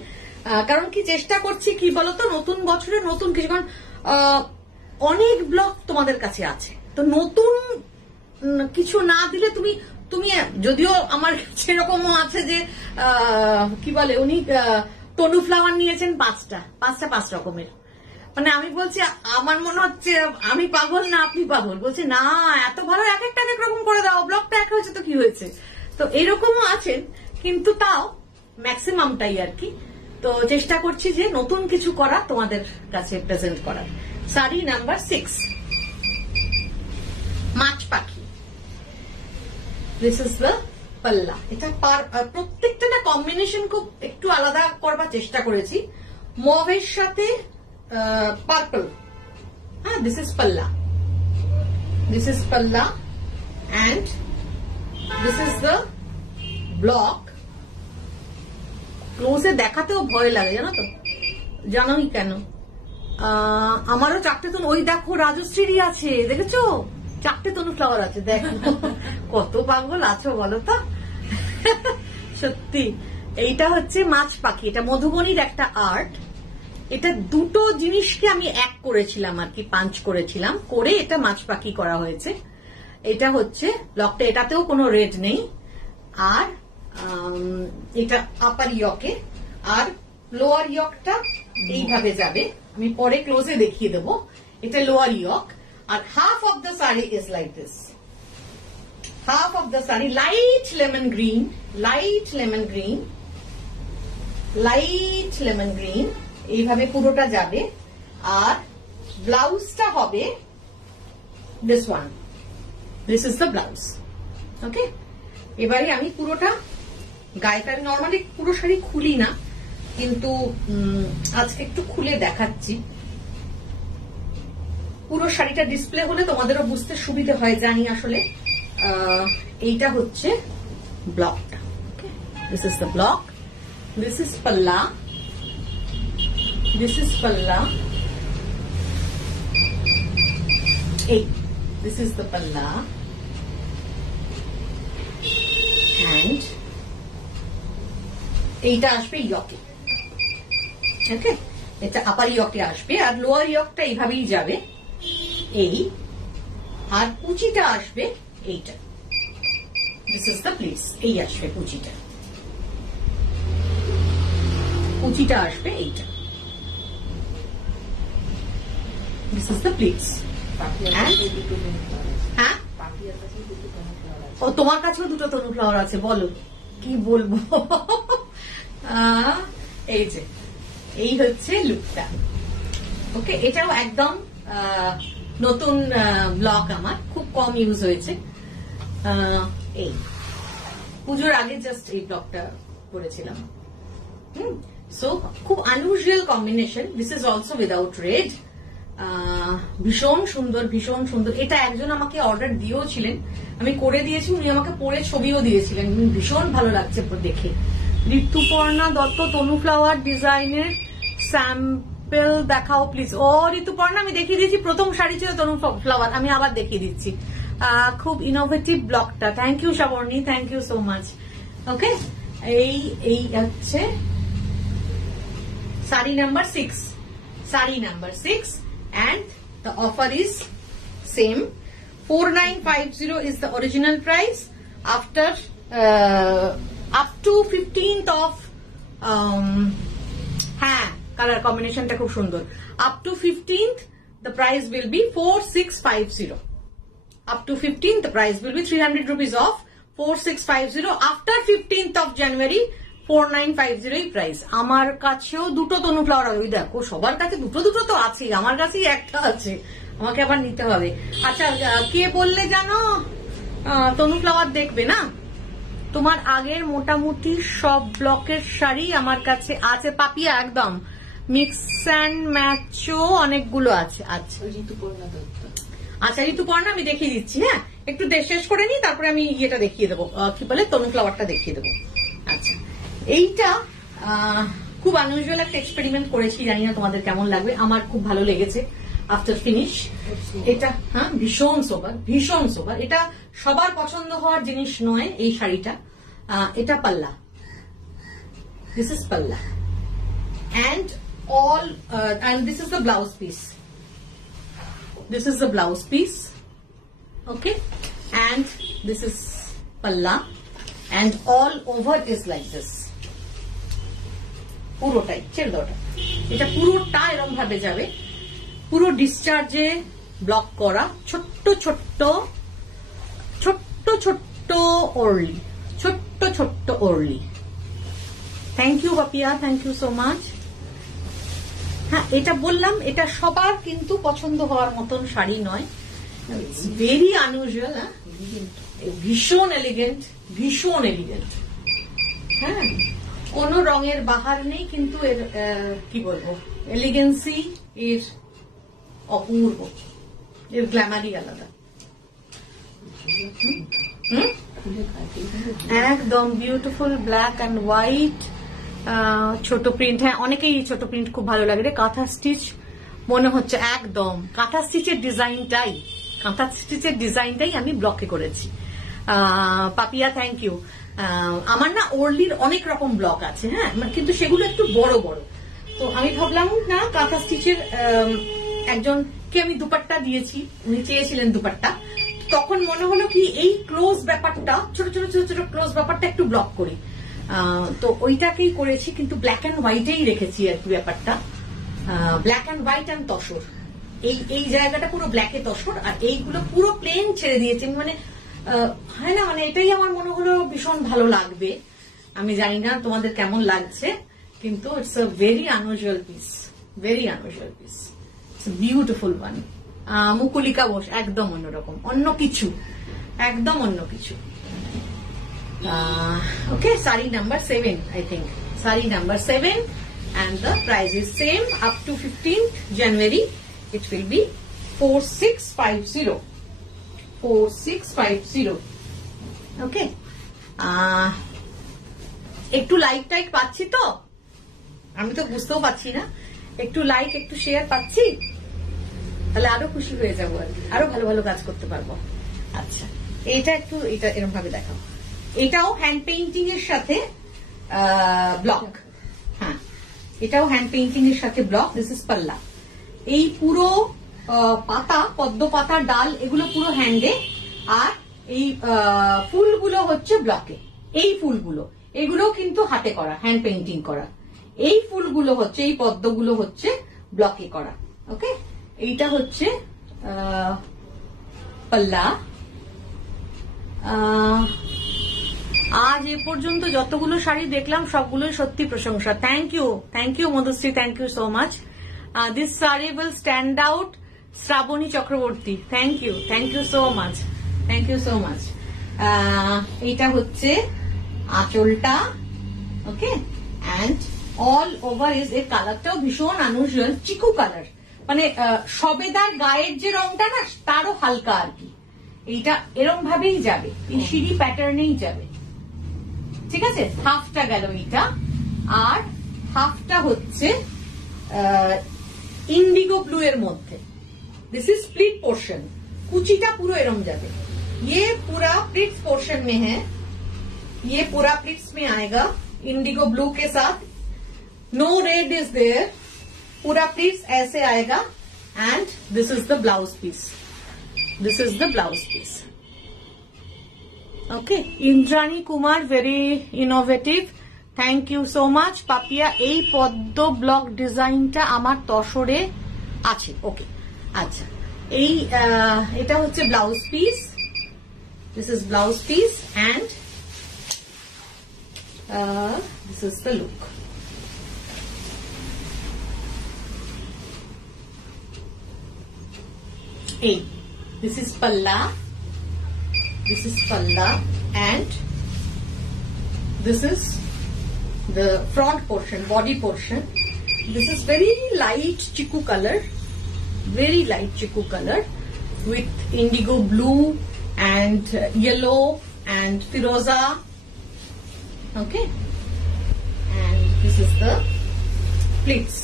কারণ কি চেষ্টা করছি কি বলতো, নতুন বছরে নতুন কিছু, কারণ অনেক ব্লগ তোমাদের কাছে আছে, তো নতুন কিছু না দিলে তুমি যদিও আমার সেরকমও আছে যে কি বলে উনি তনু ফ্লাওয়ার নিয়েছেন 5 রকমের। মানে আমি বলছি, আমার মনে হচ্ছে আমি পাগল না আপনি পাগল, বলছে না এত ভালো, এক একটা এক রকম করে দাও, ব্লগটা এক হয়েছে তো কি হয়েছে। তো এরকমও আছেন, কিন্তু তাও ম্যাক্সিমামটাই আর কি। তো চেষ্টা করছি যে নতুন কিছু করা, তোমাদের কাছে প্রেজেন্ট করার। শাড়ি নাম্বার 6, মাছ পাখি। দিস ইজ দ্য পাল্লা। এটা প্রত্যেকটা না কম্বিনেশন খুব একটু আলাদা করবার চেষ্টা করেছি। মভের সাথে পার্পল। হ্যাঁ, this is palla, this is palla and this is the block. ক্লোজে দেখাতেও ভয় লাগে, জানো তো, জানোই কেন। আমারও 4টে তনু, ওই দেখো রাজশ্রীরই আছে, দেখেছো 4টে তনু ফ্লাওয়ার আছে, দেখো কত পাগল আছো বলো তো। সত্যি এইটা হচ্ছে মাছ পাখি, এটা মধুবনীর একটা আর্ট। এটা দুটো জিনিসকে আমি এক করেছিলাম আর কি, পাঞ্চ করেছিলাম, করে এটা মাছ পাখি করা হয়েছে। এটা হচ্ছে ব্লকটা, এটাতেও কোনো রেড নেই। আর এটা আপার ইয়কে, আর লোয়ার ইয়কটা এইভাবে যাবে, আমি পরে ক্লোজে দেখিয়ে দেবো। এটা লোয়ার ইয়ক, আর half of the sari is like this. Half of the sari light lemon green, light lemon green, light lemon green, এইভাবে পুরোটা যাবে। আর ব্লাউজটা হবে this one, this is the blouse. Okay, এবারে আমি পুরোটা গায়েটা, আমি নর্মালি পুরো শাড়ি খুলি না, কিন্তু আজকে একটু খুলে দেখাচ্ছি। পুরো শাড়িটা ডিসপ্লে হলে তোমাদেরও বুঝতে সুবিধে হয়, জানি আসলে। এইটা হচ্ছে ব্লকটা। Okay, this is the block, this is palla, this is palla, এই this is the palla and এইটা আসবে ইয়কে। ওকে, এটা আপার ইয়কে আসবে, আর লোয়ার ইয়কটা এইভাবেই যাবে, এই। আর কুচিটা আসবে এইটা, দিস ইজ দ্য প্লেস, এই আসবে কুচিটা, কুচিটা আসবে এইটা, দিস ইজ দ্য প্লেস। হ্যাঁ, ও তোমার কাছেও দুটো তনু ফ্লাওয়ার আছে, বলো কি বলবো। এই যে, এই হচ্ছে লুকটা। ওকে, এটাও একদম নতুন ব্লক, আমার খুব কম ইউজ হয়েছে। এই পুজোর আগে জাস্ট এই ব্লকটা করেছিলাম। সো খুব unusual combination. This is also without red. ভীষণ সুন্দর, ভীষণ সুন্দর। এটা একজন আমাকে অর্ডার দিয়েও ছিলেন, আমি করে দিয়েছি, উনি আমাকে পরে ছবিও দিয়েছিলেন, ভীষণ ভালো লাগছে দেখে। ঋতুপর্ণা দত্ত তনু ফ্লাওয়ার ডিজাইনের স্যাম্পল দেখাও প্লিজ। ও ঋতুপর্ণা, আমি দেখিয়ে দিয়েছি, প্রথম শাড়ি ছিল তনু ফ্লাওয়ার, আমি আবার দেখিয়ে দিচ্ছি। খুব ইনোভেটিভ ব্লকটা। Thank you Srabani, thank you so much. Okay, এই হচ্ছে sari number 6, sari number 6, and the offer is same. 4950 is the original price. After up to 15th of color combination ta khub sundor. Up to 15th the price will be 4650. Up to 15th the price will be 300 rupees off, 4650. After 15th of January 4950 price. আমার কাছেও দুটো তনু ফ্লাওয়ার হবে, দেখো সবার কাছে দুটো দুটো তো আছে, আমার কাছেই একটা আছে, আমাকে আবার নিতে হবে। আচ্ছা, কে বললে জানো তনু ফ্লাওয়ার দেখবে না? তোমার আগের মোটামুটি সব ব্লকের শাড়ি আমার কাছে আছে পাপিয়া, একদম মিক্স অ্যান্ড ম্যাচও অনেকগুলো আছে। আচ্ছা ঋতুপর্ণা দত্ত, আচ্ছা ঋতুপর্ণা আমি দেখিয়ে দিচ্ছি। হ্যাঁ, একটু শেষ করে নিই, তারপরে আমি ইয়েটা দেখিয়ে দেবো, কি বলে তনু ফ্লাওয়ারটা দেখিয়ে দেবো। আচ্ছা, এইটা খুব আনইউজুয়াল একটা এক্সপেরিমেন্ট করেছি, জানি না তোমাদের কেমন লাগবে, আমার খুব ভালো লেগেছে আফটার ফিনিশ। এটা ভীষণ সোবার, ভীষণ সোবার। এটা সবার পছন্দ হওয়ার জিনিস নয় এই শাড়িটা। এটা পাল্লা, this is palla and all, and this is the blouse piece, this is the blouse piece. Okay, and this is palla and all over is like this. পুরোটাই ছেড়ে দাও, এটা পুরোটা এরকম ভাবে যাবে, পুরো ডিসচার্জে ব্লক করা, ছোট্ট ছোট্ট ছোট্ট ছোট্ট ওরলি, ছোট্ট ছোট্ট ছোট্ট Warli. Thank you Papiya, thank you so much. হ্যাঁ, এটা বললাম, এটা সবার কিন্তু পছন্দ হওয়ার মতন শাড়ি নয়, ইটস ভেরি আনইউজুয়াল। হ্যাঁ, ভীষণ এলিগেন্ট, ভীষণ এলিগেন্ট। হ্যাঁ, কোন রঙের বাহার নেই, কিন্তু এর কি বলবো, এলিগেন্সি এর অপূর্ব, এর গ্ল্যামারই আলাদা। একদম বিউটিফুল ব্ল্যাক অ্যান্ড হোয়াইট, ছোট প্রিন্ট। হ্যাঁ, অনেকেই ছোট প্রিন্ট খুব ভালো লাগে রে। কাঁথা স্টিচ মনে হচ্ছে, একদম কাঁথা স্টিচের ডিজাইনটাই আমি ব্লকে করেছি। Papiya thank you. আমার না ওরলির অনেক রকম ব্লক আছে, হ্যাঁ, কিন্তু সেগুলো একটু বড় বড়। তো আমি ভাবলাম না, কাঁথা স্টিচের একজনকে আমি দুপাট্টা দিয়েছি, উনি চেয়েছিলেন দুপাট্টা, তখন মনে হলো কি এই ক্লোজ ব্যাপারটা, ছোট ছোট ছোট ছোট ক্লোজ ব্যাপারটা একটু ব্লক করি। তো ওইটাকেই করেছি, কিন্তু ব্ল্যাক অ্যান্ড হোয়াইটেই রেখেছি আর কি ব্যাপারটা। Black and white and tussar, এই জায়গাটা পুরো ব্ল্যাকে তসর, আর এইগুলো পুরো প্লেন ছেড়ে দিয়েছি। মানে হয় না, মানে এটাই আমার মনে হলো ভীষণ ভালো লাগবে। আমি জানি না তোমাদের কেমন লাগছে, কিন্তু it's a very unusual piece, very unusual piece, it's beautiful one. Mukulika Bose একদম অন্যরকম, অন্য কিছু, একদম অন্য কিছু। Okay, sari number 7, I think. Sari number 7, and the price is same up to 15th January. It will be 4650. 4650. Okay. একটু লাইক টাইক পাচ্ছি তো, আমি তো বুঝতেও পাচ্ছি না। একটু লাইক, একটু শেয়ার পাচ্ছি, তাহলে আরো খুশি হয়ে যাবো, আর কি আরো ভালো ভালো কাজ করতে পারবো। আচ্ছা, এটা একটু, এটা এরকম ভাবে দেখাও। এটাও হ্যান্ড পেইন্টিং এর সাথে ব্লক। হ্যাঁ, এটাও হ্যান্ড পেইন্টিং এর সাথে ব্লক। This is palla. এই পুরো পাতা, পদ্ম পাতা, ডাল, এগুলো পুরো হ্যান্ডে, আর এই ফুলগুলো হচ্ছে ব্লকে। এই ফুলগুলো, এগুলো কিন্তু হাতে করা, হ্যান্ড পেইন্টিং করা। এই ফুলগুলো হচ্ছে, এই পদ্মগুলো হচ্ছে ব্লকে করা। ওকে, এইটা হচ্ছে পাল্লা। আজ এ পর্যন্ত যতগুলো শাড়ি দেখলাম সবগুলোই সত্যি প্রশংসা। Thank you Madhushree, thank you so much. This sari will stand out, Shrabani Chakraborty, thank you so much, thank you so much. এইটা হচ্ছে আঁচলটা। Okay, and all over is, এর কালারটাও ভীষণ আনইউজুয়াল, চিকু কালার, মানে সবেদার গায়ের যে রংটা না, তারও হালকা আর কি। এইটা এরম ভাবেই যাবে, এই সিঁড়ি প্যাটার্নেই যাবে। ঠিক আছে, হাফটা গেল এইটা, আর হাফটা হচ্ছে ইন্ডিগো ব্লু এর মধ্যে। दिस इज स्प्लिट पोर्शन, कुचिटा पूरा एरम जाते, ये पूरा प्लिट्स पोर्शन में है, ये पूरा प्लिट्स में आएगा इंडिगो ब्लू के साथ। नो रेड इज देयर, पूरा प्लिट्स ऐसे आएगा, and this is the blouse piece, this is the blouse piece. Okay, Indrani Kumar, very innovative, thank you so much. Papiya, এই পদ্ম ব্লক ডিজাইনটা আমার তসরে আছে। ওকে, আচ্ছা, এই এটা হচ্ছে blouse piece, this is blouse piece, and this is the look. এই দিস ইজ পাল্লা, this is palla, and this is the front portion, body portion. This is very light chiku color, very light chiku color with indigo blue and yellow and firoza. Okay, and this is the pleats,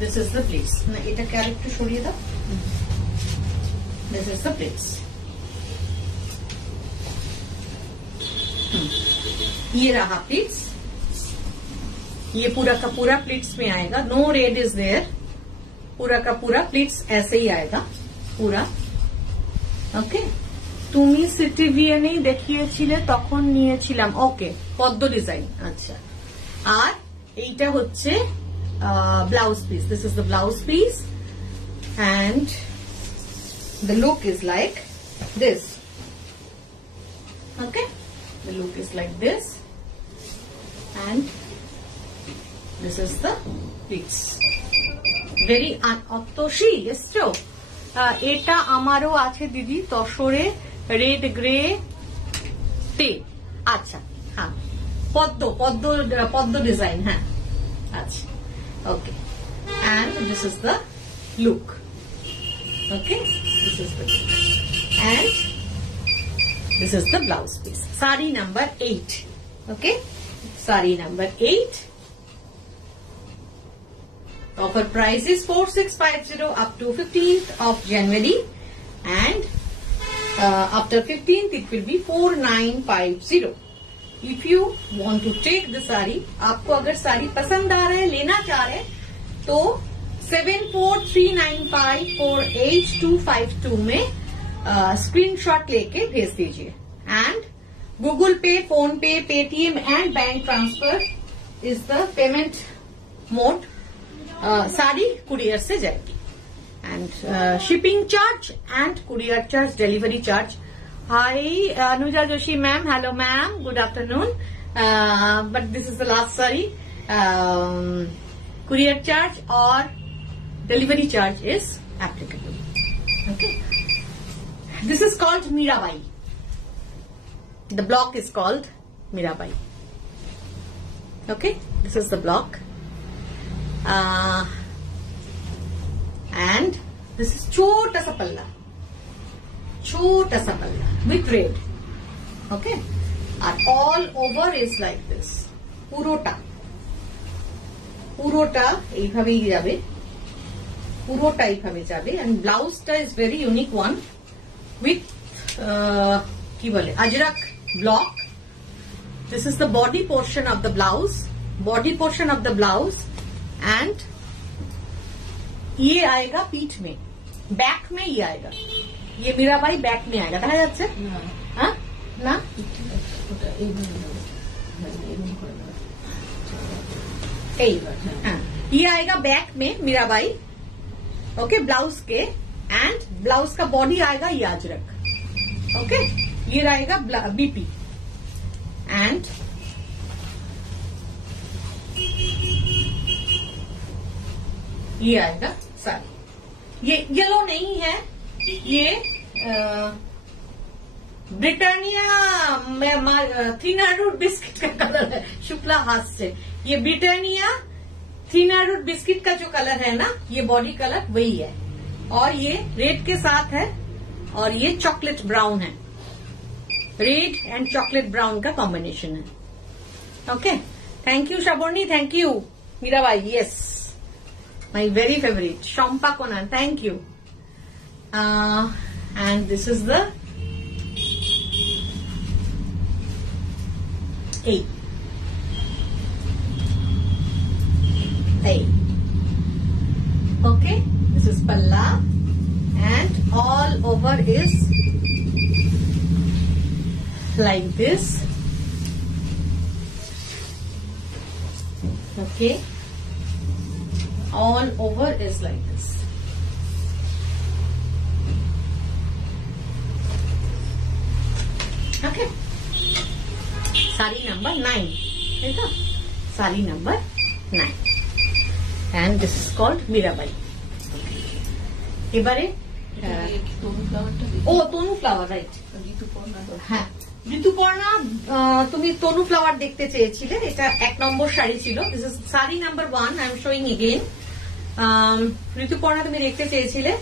this is the pleats. Na eta character shoriye da, this is the pleats. ये रहा प्लीट्स, ये पूरा का पूरा प्लीट्स में आएगा, नो रेड इज देयर, पूरा का पूरा प्लीट्स ऐसे ही आएगा पूरा। ओके, তুমি সিটিভিএনেই দেখিয়েছিলে, তখন নিয়েছিলাম। ওকে, পদ্ম ডিজাইন। আচ্ছা, আর এইটা হচ্ছে blouse piece, this is the blouse piece, and the look is like this. Okay, The look is like this, and this is the piece. Very Atasi এসছো? এটা আমারও আছে দিদি, তসরে রেড গ্রে টে। আচ্ছা, হ্যাঁ, পদ্ম পদ্ম পদ্ম ডিজাইন, হ্যাঁ, আচ্ছা, ওকে। And this is the look. Okay, this is the look, and this is the blouse piece. Sari number 8. Okay, sari number 8. Offer price is 4650 up to 15th of January, and after 15th it will be 4950. If you want to take the sari, आपको अगर साड़ी पसंद आ रहा है, लेना चाह रहे हैं, तो 7439548252 में स्क्रीनशॉट लेके भेज दीजिए। एंड गूगल पे, फोन पे, Paytm and bank transfer is the payment mode. Sari courier से जाएगी, and shipping charge and courier charge, delivery charge. Hi Anuja Joshi ma'am, hello ma'am, good afternoon, but this is the last sari. Courier charge or delivery charge is applicable. Okay. This is called Mirabai. The block is called Mirabai. Okay. This is the block. And this is chota sa palla. Chota sa palla with red. Okay. And all over is like this. Purota. পুরোটা এইভাবেই যাবে, পুরোটা এইভাবে যাবে। এন্ড ব্লাউজটা is very unique one with কি বলে Ajrak block. This is the body portion of the blouse, body portion of the blouse, and ये आएगा पीठ में, बैक में ये आएगा, ये मीरा भाई बैक में आएगा, দেখা যাচ্ছে না? ये आएगा बैक में मीराबाई, ओके, ब्लाउज के, एंड ब्लाउज का बॉडी आएगा ये अजरक, ओके, ये रहेगा बीपी, एंड ये आएगा साड़ी। ये येलो नहीं है, ये ब्रिटानिया 300 बिस्किट का कलर है, शुक्ला हाथ से। ये ब्रिटानिया 300 बिस्किट का जो कलर है ना, ये बॉडी कलर वही है, और ये रेड के साथ है, और ये चॉकलेट ब्राउन है, रेड एंड चॉकलेट ब्राउन का कॉम्बिनेशन है। Okay, thank you Shaboni, thank you Meera Bai, yes, my very favourite Shampa Konan, thank you. And this is the A. Okay, this is palla, and all over is like this. Okay, all over is like this. Okay, sari number 9, ठीक है, sari number 9, and this is called Mirabai. এবারে ও তনু ফ্লাওয়ার, রাইট, হ্যাঁ ঋতুপর্ণা, তুমি তনু ফ্লাওয়ার দেখতে চেয়েছিলে, এটা 1 নম্বর শাড়ি ছিল। This is sari number 1, I am showing again. Rituparna তুমি দেখতে চেয়েছিলে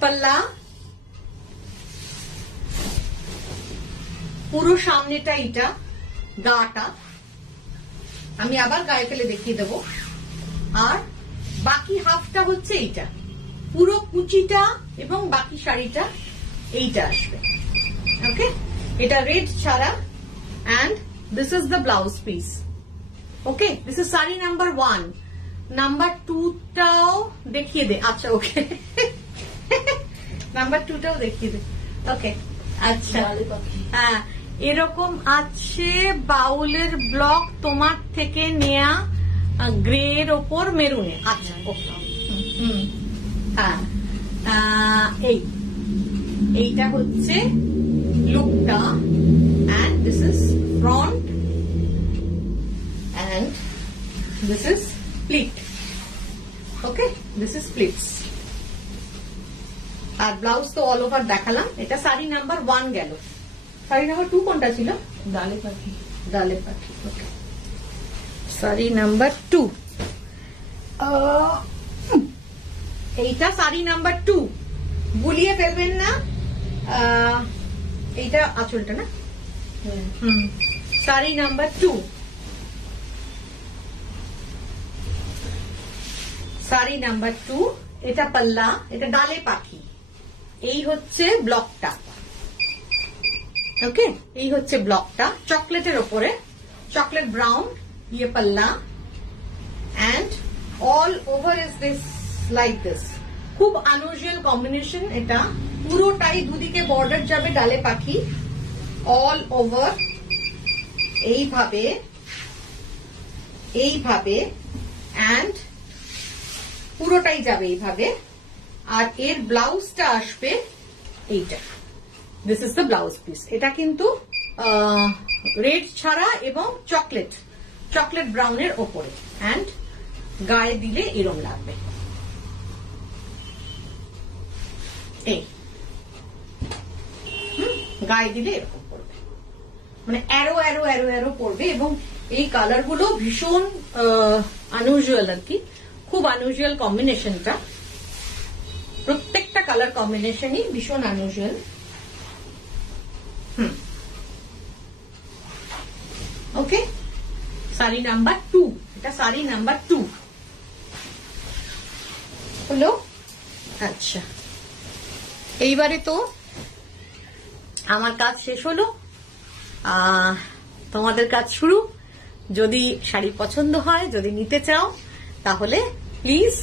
পাল্লা, পুরো সামনেটা এটা, গাটা আমি আবার গায়ে ফেলে দেখিয়ে দেবো, আর বাকি হাফটা হচ্ছে এইটা, পুরো কুচিটা এবং বাকি শাড়িটা এইটা আসবে। ওকে, এটা রেড ছাড়া, and this is the blouse piece. Okay, this is sari number 1। Number 2টাও দেখিয়ে দে, আচ্ছা ওকে, নাম্বার 2টাও দেখিয়ে দে। ওকে, আচ্ছা, হ্যাঁ, এরকম আছে বাউলের ব্লক তোমার থেকে নেয়া, গ্রে এর ওপর মেরুনে, আচ্ছা ওকে, হ্যাঁ, এইটা হচ্ছে লুকটা, and this is front and this is pleat. Okay, this is pleats. আর ব্লাউজ তো অল ওভার দেখালাম। এটা শাড়ি নাম্বার 1 গেল। শাড়ি নাম্বার 2 কোনটা ছিল? ডালে পাখি। ডালে পাখি। ওকে, শাড়ি নাম্বার 2। এইটা শাড়ি নাম্বার 2, গুলিয়ে ফেলবেন না। এইটা আঁচলটা না? Sari number 2, sari number 2। এটা পাল্লা, এটা ডালে পাখি। এই হচ্ছে ব্লকটা। ওকে, এই হচ্ছে ব্লকটা চকলেটের ওপরে, চকলেট ব্রাউন। ইয়ে পাল্লা and all over is this like this. খুব আনইউজুয়াল কম্বিনেশন। এটা পুরোটাই দুদিকে বর্ডার যাবে ডালে পাখি, অল ওভার এইভাবে এইভাবে and পুরোটাই যাবে এইভাবে। আর এর ব্লাউজটা আসবে এইটা। This is the blouse piece. এটা কিন্তু রেড ছাড়া এবং চকলেট ব্রাউনের ওপরে, এন্ড গায়ে দিলে এরম লাগবে। এই গায়ে দিলে এরকম পড়বে, মানে অ্যারো অ্যারো অ্যারো অ্যারো পড়বে। এবং এই কালার গুলো ভীষণ আনইউজুয়াল আর কি, খুব আনইউজুয়াল কম্বিনেশনটা। প্রত্যেকটা কালার কম্বিনেশনই ভীষণ আনইউজুয়াল। ওকে, শাড়ি নাম্বার 2। এটা শাড়ি নাম্বার 2 হলো। আচ্ছা, এইবারে তো আমার কাজ শেষ হলো, তোমাদের কাজ শুরু। যদি শাড়ি পছন্দ হয়, যদি নিতে চাও, তাহলে প্লিজ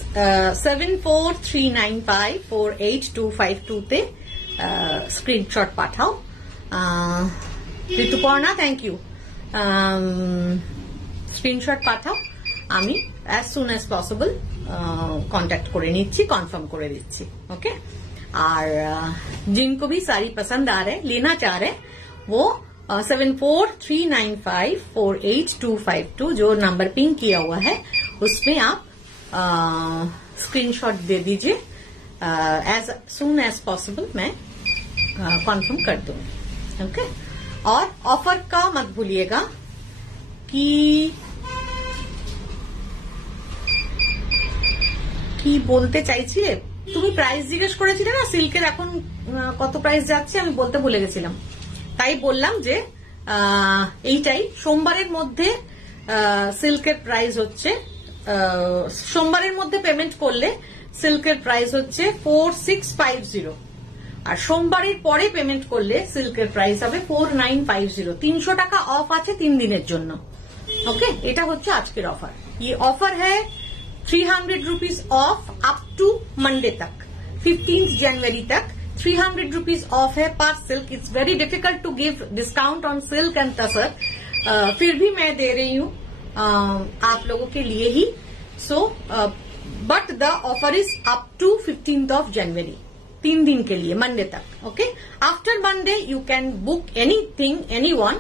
7439548252 তে স্ক্রিনশট পাঠাও। Rituparna, thank you. স্ক্রিনশট পাঠাও, আমি as soon as possible contact করে নিচ্ছি, কনফার্ম করে দিচ্ছি। ओके, और जिनको भी साड़ी पसंद आ रहे, लेना चाह रहे, वो 7439548252 जो नंबर पिन किया हुआ है उसमें आप स्क्रीनशॉट दे दीजिए। एज सून एज पॉसिबल मैं कॉन्फर्म कर दूंगी। ओके, और ऑफर का मत भूलिएगा कि কি বলতে চাইছিলে তুমি? প্রাইস জিজ্ঞেস করেছিলে না সিল্কের, এখন কত প্রাইস যাচ্ছে আমি বলতে ভুলে গেছিলাম, তাই বললাম যে এইটাই সোমবারের মধ্যে সিল্কের প্রাইস হচ্ছে, সোমবারের মধ্যে পেমেন্ট করলে সিল্কের প্রাইস হচ্ছে 4650, আর সোমবারের পরে পেমেন্ট করলে সিল্কের প্রাইস হবে 4950। 300 টাকা অফ আছে 3 দিনের জন্য। ओके, এটা হচ্ছে আজকের অফার। ये ऑफर है 300 rupees off up to Monday तक, 15 जनवरी तक 300 रुपीज ऑफ है पर silk. It's very difficult to give discount on silk and tussar, फिर भी मैं दे रही हूँ आप लोगों के लिए ही। So but the offer is up to 15th of January, 3 दिन के लिए, मंडे तक। Okay, after Monday you can book anything, anyone,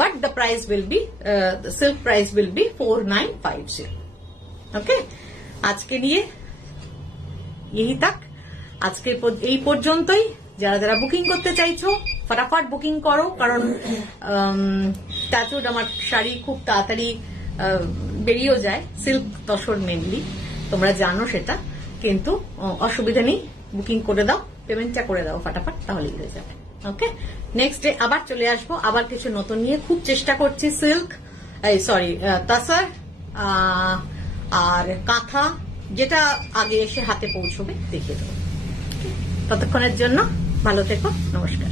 but the price will be the silk price will be 4950। Okay, आज के लिए यही तक, আজকে এই পর্যন্তই। যারা যারা বুকিং করতে চাইছো ফটাফট বুকিং করো, কারণ টাচউড আমার শাড়ি খুব তাড়াতাড়ি বেরিয়েও যায়, সিল্ক তসর মেনলি, তোমরা জানো সেটা, কিন্তু অসুবিধা নেই, বুকিং করে দাও, পেমেন্টটা করে দাও ফটাফট, তাহলেই হয়ে যাবে। ওকে, নেক্সট ডে আবার চলে আসবো, আবার কিছু নতুন নিয়ে। খুব চেষ্টা করছি সিল্ক, সরি তাসার আর কাঁথা, যেটা আগে এসে হাতে পৌঁছবে দেখিয়ে দেবো। ততক্ষণের জন্য ভালো থেকো, নমস্কার।